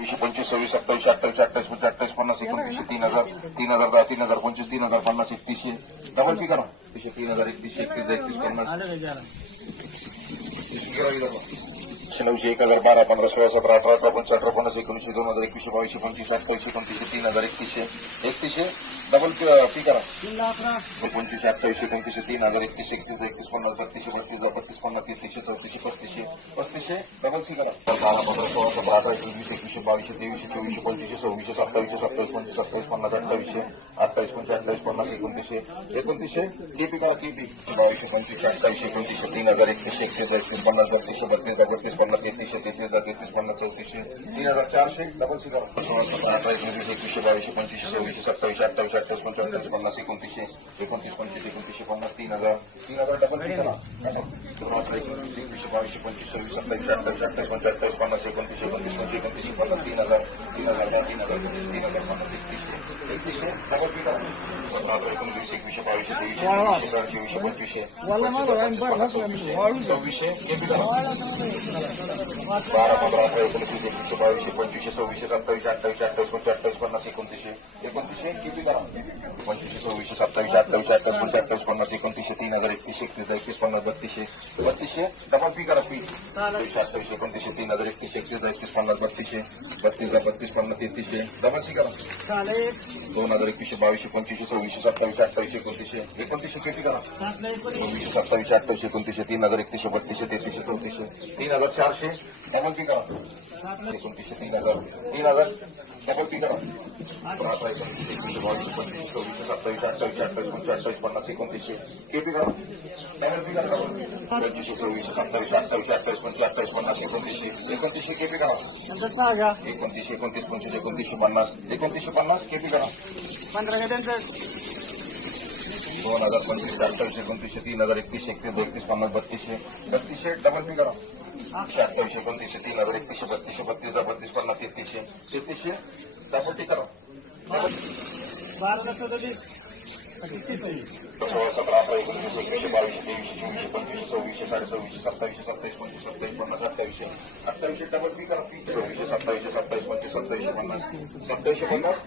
वीसशे पंचवीस सव्वीस सत्तावीस अठ्ठावीस अठ्ठावीस पंचवीस अठ्ठावीस पन्नास एकोणतीसशे तीन हजार तीन हजार दहा तीन हजार पंचवीस तीन हजार पन्नास एकतीसशे डबल पी करा. एकतीसशे तीन हजार एकतीसशे एकतीस एकतीस पन्नास. नऊशे एक हजार बारा पंधरा सोळा सतरा अठरा अठरा पंचवीस अठरा पन्नास एकोणीसशे दोन हजार एकवीसशे बावीसशे पंचवीस अठ्ठावीसशे एकोणतीसशे तीन हजार एकतीसशे. एकतीसशे डबल पी करा. पंचवीसशे अठ्ठावीसशे एकोणतीसशे तीन हजार एकतीसशे एकतीस एकतीस पन्नास बत्तीसशे बत्तीस बत्तीस पन्नास तीसशे चौतीसशे पस्तीसशे पस्तीसशे डबल सी करा. बारा पंधरा सोळा सतरा अठरा एकोणीस एकवीसशे बावीसशे तेवीसशे चोवीसशे पंचवीसशे सव्वीसशे सत्तावीसशे सत्तावीस पंचवीस सत्तावीस पन्नास अठ्ठावीसशे अठ्ठावीस पंचवीस अठ्ठावीस पन्नास एकोणतीसशे एकोणतीसशे केपी करा केपी बावीसशे पंचवीसशे अठ्ठावीसशे एकोणतीसशे तीन हजार एकतीसशे एकतीस एकतीस पन्नास बत्तीसशे बत्तीस बत्तीस पन्नास तेहतीसशे तेहतीस तीन हजार चारशे डबल सी करा सोळा सतरा अठरा एकोणीस एकवीसशे बावीसशे पंचवीसशे सव्वीसशे सत्तावीसशे अठ्ठावीसशे अठ्ठावीस पंचवीस अठ्ठावीस पन्नास एकोणतीसशे एकोणतीस पंचवीस एकोणतीसशे पन्नास तीन हजार तीन हजार डबल पी करा सोळा अठरा एकवीसशे बावीसशे पंचवीस सव्वीस सत्तावीसशे अठ्ठावीस अठ्ठावीस पंचवीस अठ्ठावीस पन्नास एकोणतीसशे एकोणतीस पंचवीस एकोणतीसशे पन्नास तीन हजार तीन हजार तीन हजार पन्नास एकतीसशे एकतीसशे डबल पी करा एकोणीस एकवीसशे बावीसशे तेवीसशे चोवीसशे पंचवीसशे सव्वीसशे बारा पंधरा अठरा एकोणतीस एकवीसशे बावीसशे पंचवीसशे सव्वीसशे सत्तावीसशे अठ्ठावीसशे अठ्ठावीस पंचवीस अठ्ठावीस पन्नास एकोणतीसशे एकोणतीसशे किती करा पंचवीसशे सव्वीसशे सत्तावीसशे अठ्ठावीसशे अठ्ठावीस अठ्ठावीस पन्नास एकोणतीसशे तीन हजार एकतीसशे एकतीस एकतीस पन्नास बत्तीसशे बत्तीसशे डबल पी करा पी सत्तावीसशे अठ्ठावीसशे एकोणतीसशे तीन हजार एकतीसशे एकतीस एकतीस पन्नास बत्तीसशे बत्तीस बत्तीस पन्नास तेहतीसशे डबल सी करा दोन हजार एकवीसशे बावीसशे पंचवीसशे सव्वीसशे सत्तावीसशे अठ्ठावीसशे एकोणतीसशे. एकोणतीसशे किती करा. चोवीसशे सत्तावीसशे अठ्ठावीसशे एकोणतीसशे तीन हजार एकतीसशे बत्तीसशे तेहतीसशे चौतीसशे तीन हजार चारशे. डबल करा. एकोणतीसशे तीन हजार तीन हजार डबल पी करा अठरा एकोणतीसशे एकवीसशे बावीसशे पंचवीसशे चोवीस सत्तावीसशे अठ्ठावीसशे अठ्ठावीस पंचवीस अठ्ठावीस पन्नास एकोणतीसशे केपी करा डबल पी करा पंचवीसशे सव्वीसशे सत्तावीसशे अठ्ठावीसशे अठ्ठावीस पंचवीस अठ्ठावीस पन्नास एकोणतीसशे एकोणतीसशे के पी करा एकोणतीसशे एकोणतीस पंचवीस एकोणतीसशे पन्नास एकोणतीसशे पन्नास के पी करा दोन हजार पंचवीस अठ्ठावीसशे एकोणतीसशे तीन हजार एकतीसशे एकतीस एकतीस पन्नास बत्तीसशे बत्तीसशे डबल पी करा अठ्ठावीसशे एकोणतीसशे तीन हजार एकतीसशे बत्तीसशे बत्तीस दहा बत्तीस पन्नास तेहतीसशे तेहतीसशे पी करा. सोळा सतरा अठरा एकोणीस एकवीसशे बावीसशे तेवीसशे चोवीसशे पंचवीसशे सव्वीसशे साडे सव्वीसशे सत्तावीसशे सत्तावीस पंचवीस सत्तावीस पन्नास अठ्ठावीसशे अठ्ठावीसशे डबल पी करा. सव्वीसशे सत्तावीसशे सत्तावीस पंचवीस सत्तावीसशे पन्नास सत्तावीसशे पन्नास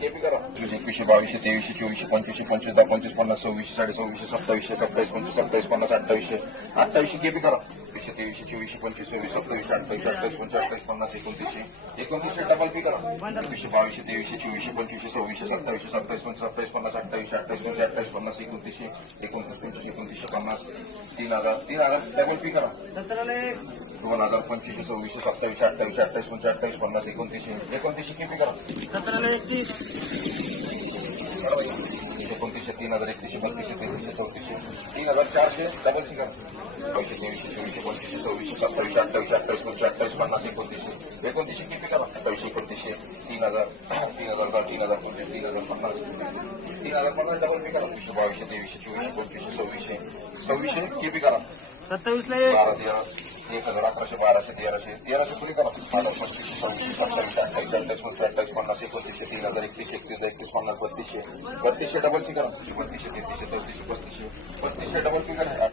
म्हणजे एकवीसशे बावीसशे तेवीसशे चोवीसशे पंचवीसशे पंचवीस दहा पंचवीस पन्नास सव्वीसशे साडे सव्वीसशे सत्तावीसशे सत्तावीस पंचवीस सत्तावीस पन्नास अठ्ठावीसशे. अठ्ठावीसशे केपी करा. एकशे तेवीसशे चोवीसशे पंचवीस सव्वीस सत्तावीसशे अठ्ठावीस अठ्ठावीस पंचवीस अठ्ठावीस पन्नास एकोणतीसशे. एकोणतीसशे डबल पी करा. एकवीसशे बावीसशे तेवीसशे चोवीसशे पंचवीसशे सव्वीसशे सत्तावीसशे सत्तावीस पंचवीस सत्तावीस पन्नास अठ्ठावीसशे अठ्ठावीस पंचवीस अठ्ठावीस पन्नास एकोणतीसशे एकोणतीस पंचवीस एकोणतीसशे पन्नास तीन हजार तीन हजार डबल पी करा. दोन हजार पंचवीसशे सव्वीसशे सत्तावीसशे अठ्ठावीसशे अठ्ठावीस पंचवीस अठ्ठावीस पन्नास एकोणतीसशे एकोणतीसशे किती करा? एकोणतीसशे तीन हजार एकतीसशे बत्तीसशे तेहतीसशे चौतीसशे तीन हजार चारशे डबल शिका करा. तेवीसशे चोवीसशे पंचवीसशे सव्वीसशे सत्तावीसशे अठ्ठावीसशे अठ्ठावीस पंचवीस अठ्ठावीस पन्नास एकोणतीसशे एकोणतीसशे किती करा? अठ्ठावीसशे एकोणतीसशे तीन हजार तीन हजार दहा तीन हजार पंचवीस तीन हजार पन्नास तीन हजार पन्नास डबल पी करा. बावीसशे तेवीसशे चोवीसशे पंचवीसशे सव्वीसशे सव्वीसशे के करा? सत्तावीसला बारा तेरा एक हजार अकराशे बाराशे तेराशे तेराशे पुढे करा अठरा पस्तीसशे सव्वीसशे सत्तावीसशे अठ्ठावीस अठ्ठावीस पंचवीस अठ्ठावीस पन्नास एकोणतीसशे तीन हजार एकतीस एकतीस एकतीस पन्नास बत्तीसशे बत्तीसशे डबल सी करा बत्तीसशे तेहतीसशे चौतीसशे पस्तीसशे पस्तीसशे डबल सी करा